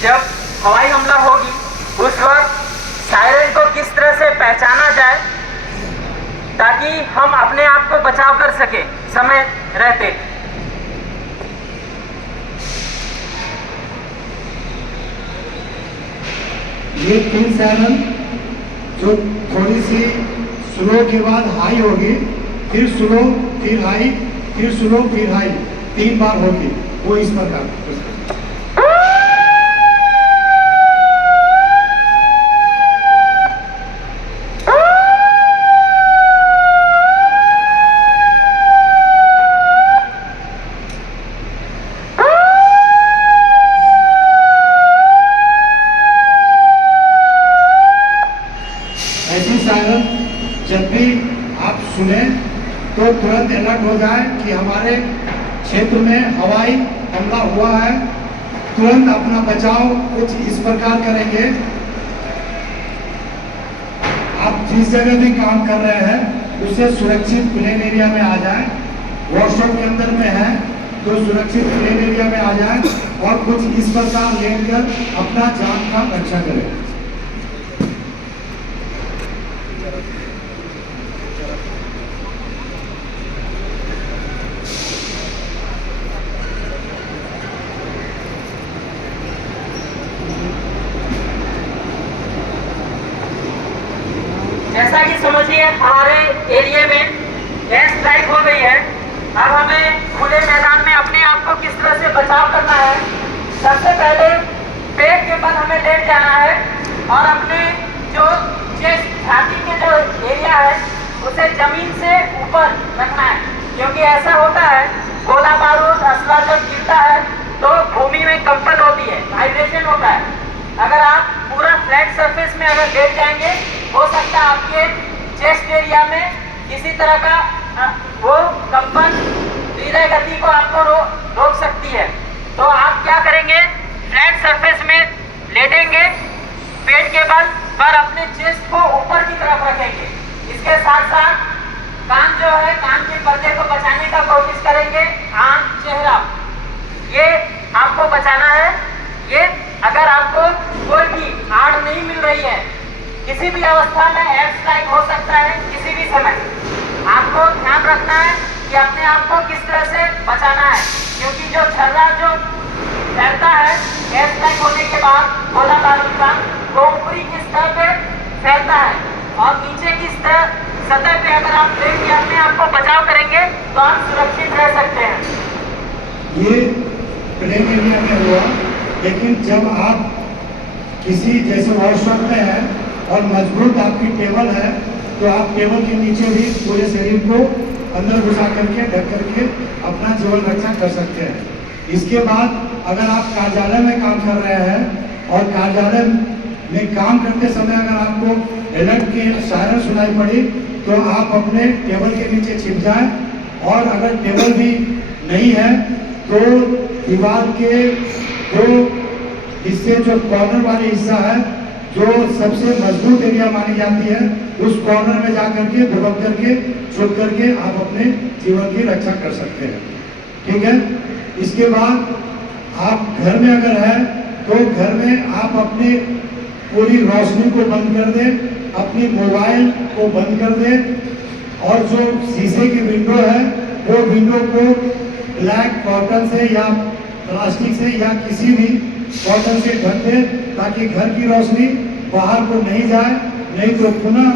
जब हवाई हमला होगी उस वक्त सायरन को किस तरह से पहचाना जाए ताकि हम अपने आप को बचाव कर सके समय रहते। ये 3 सायरन जो थोड़ी सी स्लो के बाद हाई होगी, फिर स्लो, फिर हाई, फिर स्लो, फिर हाई, 3 बार होगी, वो इस प्रकार। ऐसी सायरन जब भी आप सुने तो तुरंत अलर्ट हो जाए कि हमारे क्षेत्र में हवाई हमला हुआ है। तुरंत अपना बचाव कुछ इस प्रकार करेंगे। आप जिस जगह भी काम कर रहे हैं उससे सुरक्षित प्लेन एरिया में आ जाए। वर्कशॉप के अंदर में है तो सुरक्षित प्लेन एरिया में आ जाए और कुछ इस प्रकार लेकर अपना जान का रक्षा करें। जैसा कि समझिए हमारे एरिया में एयर स्ट्राइक हो गई है। अब हमें खुले मैदान में अपने आप को किस तरह से बचाव करना है। सबसे पहले पेट के बल हमें लेट जाना है और अपने जो चेस्ट छाती के जो एरिया है उसे जमीन से ऊपर रखना है, क्योंकि ऐसा होता है गोला बारूद असला जब गिरता है तो भूमि में कंपन होती है, वाइब्रेशन होता है। अगर आप पूरा फ्लैट सरफेस में अगर लेट जाएंगे हो सकता है आपके चेस्ट एरिया में किसी तरह का वो कंपन हृदय गति को आपको रोक सकती है। तो आप क्या करेंगे, फ्लैट सरफेस में लेटेंगे, पेट के बल पर अपने चेस्ट को ऊपर की तरफ रखेंगे। इसके साथ साथ कान जो है कान के पर्दे को बचाने का कोशिश करेंगे। आंख, चेहरा, ये आपको बचाना है। ये अगर आपको कोई भी आड़ नहीं मिल रही है, किसी भी अवस्था में एयर स्ट्राइक हो सकता है, किसी भी समय आपको ध्यान रखना है कि अपने आप को किस तरह से बचाना है, क्योंकि जो छर्रा जो फैलता है एयर स्ट्राइक होने के बाद गोला बारूद का, वो ऊपरी की सतह पे फैलता है और नीचे की सतह पे अगर आप लेट के अपने आप को बचाव करेंगे तो आप सुरक्षित रह सकते हैं। ये प्लेन एरिया में हुआ, लेकिन जब आप किसी जैसे वर्कशॉप में है और मजबूत आपकी टेबल है तो आप टेबल के नीचे भी पूरे शरीर को अंदर घुसा करके ढक करके अपना जीवन रक्षा कर सकते हैं। इसके बाद अगर आप कार्यालय में काम कर रहे हैं और कार्यालय में काम करते समय अगर आपको अलर्ट की सायरन सुनाई पड़ी तो आप अपने टेबल के नीचे छिप जाएं, और अगर टेबल भी नहीं है तो दीवार के जो हिस्से, जो कॉर्नर वाले हिस्सा है जो सबसे मजबूत एरिया मानी जाती है, उस कॉर्नर में जाकर के दुबक करके छुप करके आप अपने जीवन की रक्षा कर सकते हैं। ठीक है। इसके बाद आप घर में अगर है तो घर में आप अपनी पूरी रोशनी को बंद कर दें, अपनी मोबाइल को बंद कर दें और जो शीशे की विंडो है वो विंडो को ब्लैक कॉटन से या प्लास्टिक से या किसी भी कॉटन से ढक दे ताकि घर की रोशनी बाहर को नहीं जाए, नहीं तो पुनः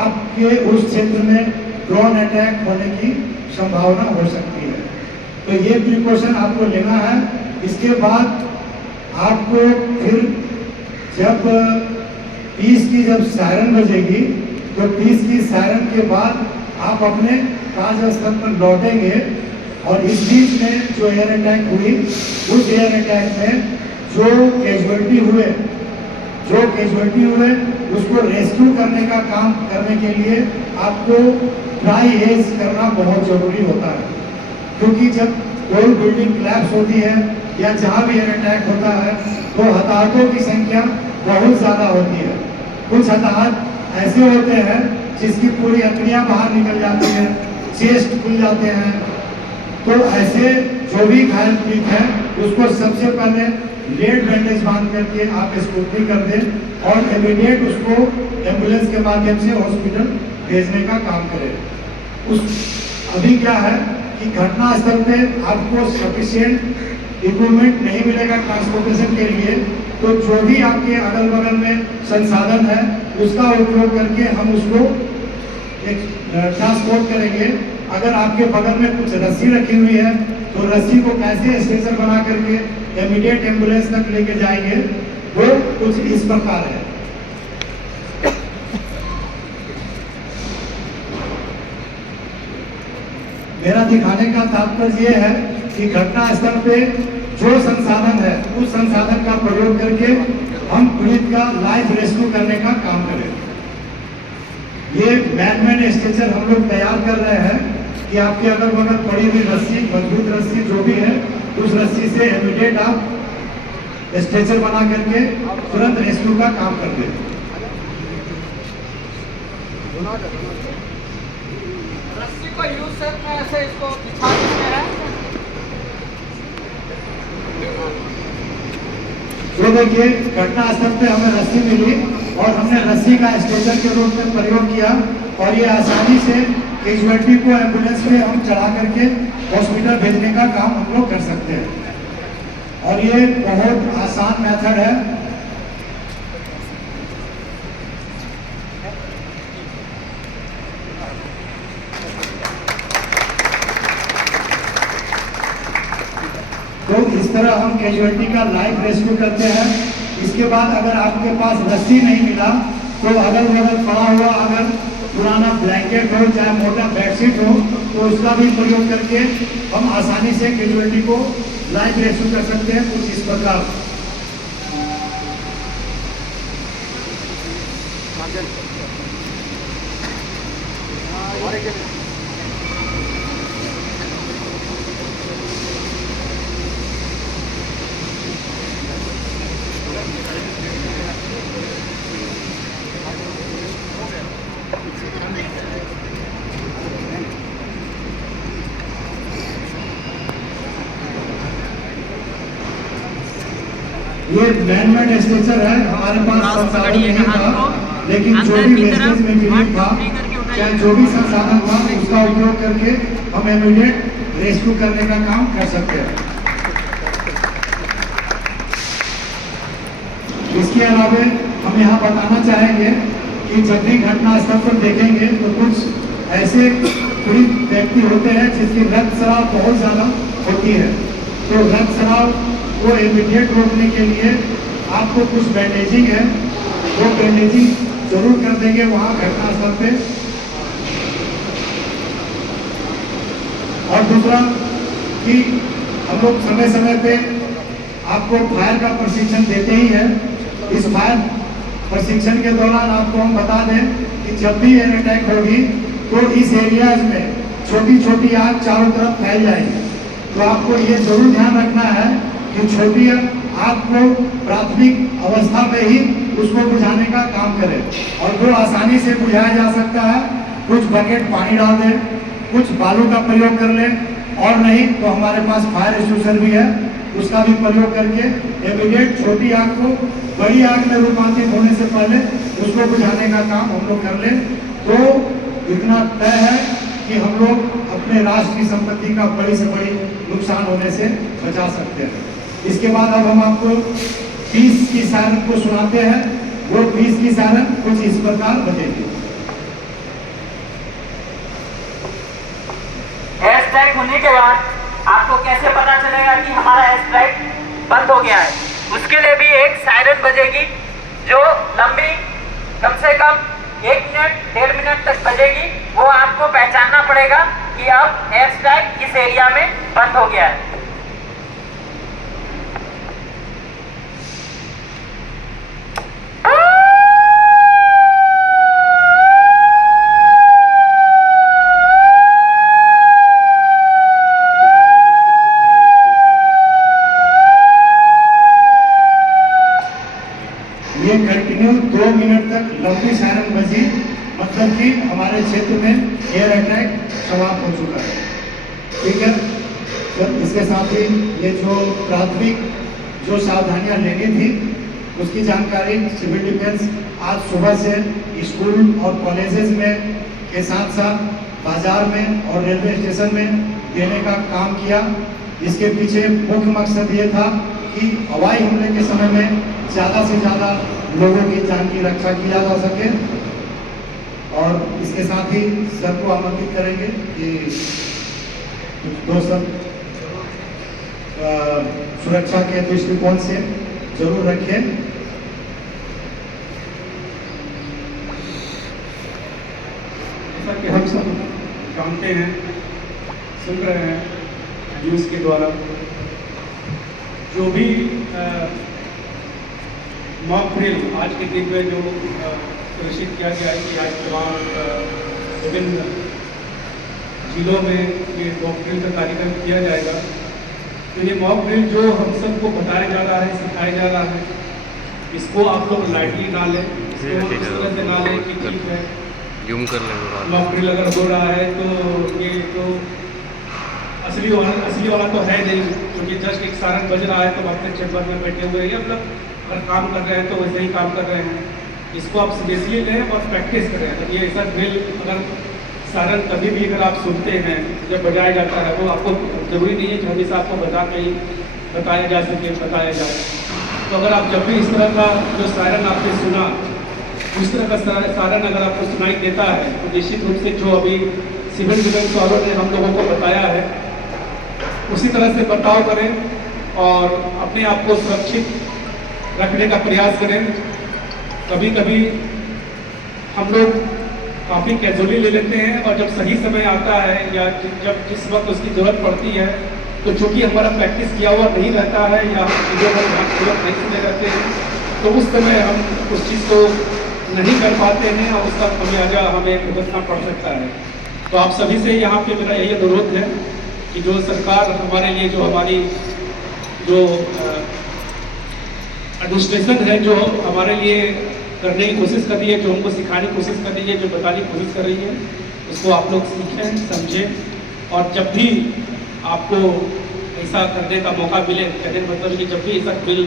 आपके उस क्षेत्र में ड्रोन अटैक होने की संभावना हो सकती है। तो ये प्रिकॉशन आपको लेना है। इसके बाद आपको फिर जब 30 की जब सायरन बजेगी तो 30 की सायरन के बाद आप अपने कार्यस्थल पर लौटेंगे और इस बीच में जो एयर अटैक हुई उस एयर अटैक में जो कैजुअल्टी हुए उसको रेस्क्यू करने का काम करने के लिए आपको ड्राई हेज करना बहुत जरूरी होता है, क्योंकि जब कोई बिल्डिंग कोलैप्स होती है या जहाँ भी एयर अटैक होता है तो हताहतों की संख्या बहुत ज़्यादा होती है। कुछ हताहत ऐसे होते हैं जिसकी पूरी हड्डियाँ बाहर निकल जाती हैं, चेस्ट खुल जाते हैं। तो ऐसे जो भी घायल पीड़ित हैं उसको सबसे पहले लेड बैंडेज बांध करके आप स्कूटनी कर दें और इमीडिएट उसको एम्बुलेंस के माध्यम से हॉस्पिटल भेजने का काम करें। अभी क्या है कि घटना स्थल पे आपको सफिशिएंट इक्विपमेंट नहीं मिलेगा ट्रांसपोर्टेशन के लिए, तो जो भी आपके अगल बगल में संसाधन है उसका उपयोग करके हम उसको ट्रांसपोर्ट करेंगे। अगर आपके बगल में कुछ रस्सी रखी हुई है तो रस्सी को कैसे स्ट्रेचर बना करके इमीडिएट एम्बुलेंस तक लेके जाएंगे, वो कुछ इस प्रकार है। मेरा दिखाने का तात्पर्य ये है कि घटना स्थल पे जो संसाधन है उस संसाधन का प्रयोग करके हम पीड़ित का लाइफ रेस्क्यू करने का काम करें। ये मैनमेड स्ट्रेचर हम लोग तैयार कर रहे हैं कि आपके अगल बगल पड़ी हुई रस्सी, मजबूत रस्सी जो भी है, उस रस्सी से इमीडिएट आप स्ट्रेचर बना करके तुरंत रेस्क्यू का काम कर दें। रस्सी को यूज सर में ऐसे इसको बिछा देते हैं। तो देखिए घटना स्थल पे हमें रस्सी मिली और हमने रस्सी का स्ट्रेचर के रूप में प्रयोग किया और ये आसानी से कैजुअल्टी को एम्बुलेंस में हम चढ़ा करके हॉस्पिटल भेजने का काम हम लोग कर सकते हैं और ये बहुत आसान मेथड है। तो इस तरह हम कैजुअल्टी का लाइफ रेस्क्यू करते हैं। इसके बाद अगर आपके पास रस्सी नहीं मिला तो अगल बगल पड़ा हुआ अगर पुराना ब्लैंकेट हो चाहे मोटा बेडशीट हो तो उसका भी प्रयोग करके हम आसानी से कैजुअल्टी को लाइफ रेस्क्यू कर सकते हैं। कुछ इस प्रकार ये मैनमेड स्ट्रेचर है, हमारे पास संसाधन नहीं था, लेकिन जो भी वेस्टेज मटेरियल था चाहे जो भी संसाधन था उसका उपयोग करके हम इमीडिएट रेस्क्यू करने का काम कर सकते हैं। इसके अलावा हम यहाँ बताना चाहेंगे कि जब भी घटना स्थल पर देखेंगे तो कुछ ऐसे पीड़ित व्यक्ति होते हैं जिसकी रक्त स्राव बहुत ज़्यादा होती है, तो रक्त स्राव को इमीडिएट रोकने के लिए आपको कुछ बैंडेजिंग है वो बैंडेजिंग जरूर कर देंगे वहाँ घटना स्थल पे। और दूसरा कि हम लोग समय समय पे आपको फायर का प्रशिक्षण देते ही है। इस फायर प्रशिक्षण के दौरान आपको हम बता दें कि जब भी एयर अटैक होगी तो इस एरियाज में छोटी छोटी आग चारों तरफ फैल जाएगी, तो आपको ये जरूर ध्यान रखना है कि छोटी आग को प्राथमिक अवस्था में ही उसको बुझाने का काम करें और जो आसानी से बुझाया जा सकता है कुछ बकेट पानी डाल दें, कुछ बालू का प्रयोग कर लें और नहीं तो हमारे पास फायर एक्सटिंग्विशर भी है, उसका भी प्रयोग करके इमीडिएट छोटी आग को बड़ी आग में रूपांतरित होने से पहले उसको बुझाने का काम हम लोग कर लें। तो इतना तय है कि हम लोग अपने राष्ट्र की संपत्ति का बड़ी से बड़ी नुकसान होने से बचा सकते हैं। इसके बाद अब हम आपको पीस की सायरन को सुनाते हैं। वो पीस की सायरन कुछ इस प्रकार बजेगी। एयर स्ट्राइक होने के बाद आपको कैसे पता चलेगा कि हमारा एयर स्ट्राइक बंद हो गया है? उसके लिए भी एक सायरन बजेगी जो लंबी कम से कम 1 मिनट 1.5 मिनट तक बजेगी। वो आपको पहचानना पड़ेगा कि अब एयर स्ट्राइक इस एरिया में बंद हो गया है। ये कंटिन्यू 2 मिनट तक लंबी सायरन बजी, मतलब कि हमारे क्षेत्र में एयर अटैक समाप्त हो चुका है। ठीक है, इसके साथ ही ये जो प्राथमिक जो सावधानियां लेनी थी उसकी जानकारी सिविल डिफेंस आज सुबह से स्कूल और कॉलेजेस में के साथ साथ बाजार में और रेलवे स्टेशन में देने का काम किया। इसके पीछे मुख्य मकसद ये था कि हवाई हमले के समय में ज़्यादा से ज़्यादा लोगों की जान की रक्षा किया जा सके। और इसके साथ ही सबको आमंत्रित करेंगे कि दो सब सुरक्षा के दृष्टिकोण से जरूर रखें। जैसा कि हम सब जानते हैं, सुन रहे हैं न्यूज़ के द्वारा, जो भी मॉक ड्रिल आज के दिन में जो सुनिश्चित किया गया है कि आज के बाद विभिन्न जिलों में ये मॉक ड्रिल का कार्यक्रम किया जाएगा। तो ये मॉक ड्रिल जो हम सबको बताया जा रहा है, सिखाया जा रहा है, इसको आप लोग लाइटली ना लें, इसको इस तरह से ना लें कि ठीक है जूम कर लेंगे। मॉक ड्रिल अगर हो रहा है तो ये तो असली वाला तो है नहीं, क्योंकि जस्ट एक सारंग बज रहा है तो आप अपने चेम्बर में बैठे हुए हैं, मतलब अगर काम कर रहे हैं तो वैसे ही काम कर रहे हैं। इसको आप सीरियसली लें और प्रैक्टिस करें। तो ये ऐसा ड्रिल अगर सारंग कभी भी अगर आप सुनते हैं जब बजाया जाता है, वो आपको जरूरी नहीं है कि हमेशा आपको बताया जा सके, बताया जाए। तो अगर आप जब भी इस तरह का जो सायरन आपने सुना, उस तरह का सायरन अगर आपको सुनाई देता है, तो निश्चित रूप से जो अभी सिविल डिफेंस वालों ने हम लोगों को बताया है उसी तरह से बर्ताव करें और अपने आप को सुरक्षित रखने का प्रयास करें। कभी कभी हम लोग काफ़ी कैजुअली ले लेते हैं और जब सही समय आता है या जब जिस वक्त उसकी ज़रूरत पड़ती है, तो चूँकि हमारा प्रैक्टिस किया हुआ नहीं रहता है या हम चीज़ों पर ध्यानपूर्वक नहीं सुने रहते हैं, तो उस समय हम उस चीज़ को नहीं कर पाते हैं और उसका खमियाजा हमें भुगतना पड़ सकता है। तो आप सभी से यहाँ पे मेरा यही अनुरोध है कि जो सरकार हमारे लिए, जो हमारी जो एडमिनिस्ट्रेशन है, जो हमारे लिए करने की कोशिश कर रही है, जो हमको सिखाने की कोशिश कर रही है, जो बताने की कोशिश कर रही है, उसको आप लोग सीखें, समझें। और जब भी आपको ऐसा करने का मौका मिले, कहने का मतलब कि जब भी ऐसा बिल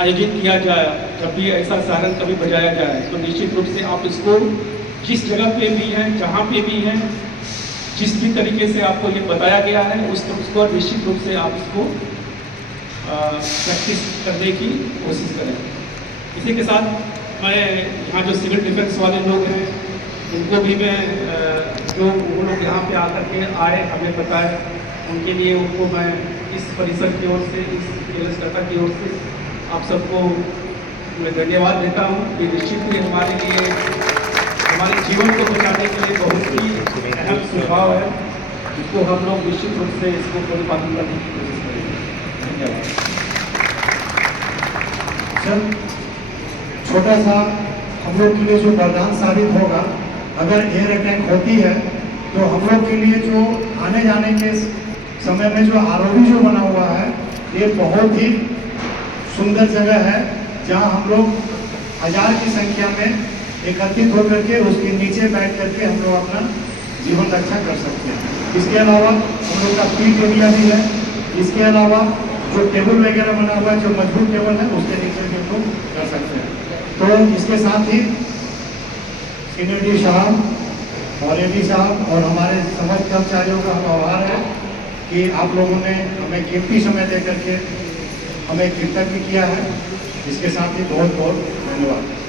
आयोजित किया जाए, जब भी ऐसा सारंग कभी बजाया जाए, तो निश्चित रूप से आप इसको जिस जगह पे भी हैं, जहाँ पे भी हैं, जिस भी तरीके से आपको ये बताया गया है, उसको निश्चित रूप से आप इसको प्रैक्टिस करने की कोशिश करें। इसी के साथ मैं यहाँ जो सिविल डिफेंस वाले लोग हैं, उनको भी मैं जो वो लोग यहाँ पे आकर के आए, हमें बताए, उनके लिए उनको मैं इस परिसर की ओर से, इस केएलएस डाटा की ओर से आप सबको मैं धन्यवाद देता हूँ। ये निश्चित ही हमारे लिए, हमारे जीवन को बचाने के लिए बहुत ही अहम सुझाव है, जिसको हम लोग निश्चित रूप से इसको परिपालन करने की कोशिश करेंगे। धन्यवाद सर। छोटा सा हम लोग के लिए जो वरदान साबित होगा, अगर एयर अटैक होती है तो हम लोग के लिए जो आने जाने के समय में जो आरओबी जो बना हुआ है, ये बहुत ही सुंदर जगह है, जहां हम लोग 1000 की संख्या में एकत्रित होकर के उसके नीचे बैठ करके हम लोग अपना जीवन रक्षा कर सकते हैं। इसके अलावा हम लोग का पीठ एरिया भी है। इसके अलावा जो टेबल वगैरह बना हुआ है, जो मजबूत टेबल है, उसके नीचे भी हम लोग कर सकते हैं। तो इसके साथ ही सीनियर डी साहब और एडी साहब और हमारे समस्त कर्मचारियों का हम आभार है कि आप लोगों ने हमें कीमती समय दे करके हमें कृतज्ञ किया है। इसके साथ ही बहुत बहुत धन्यवाद।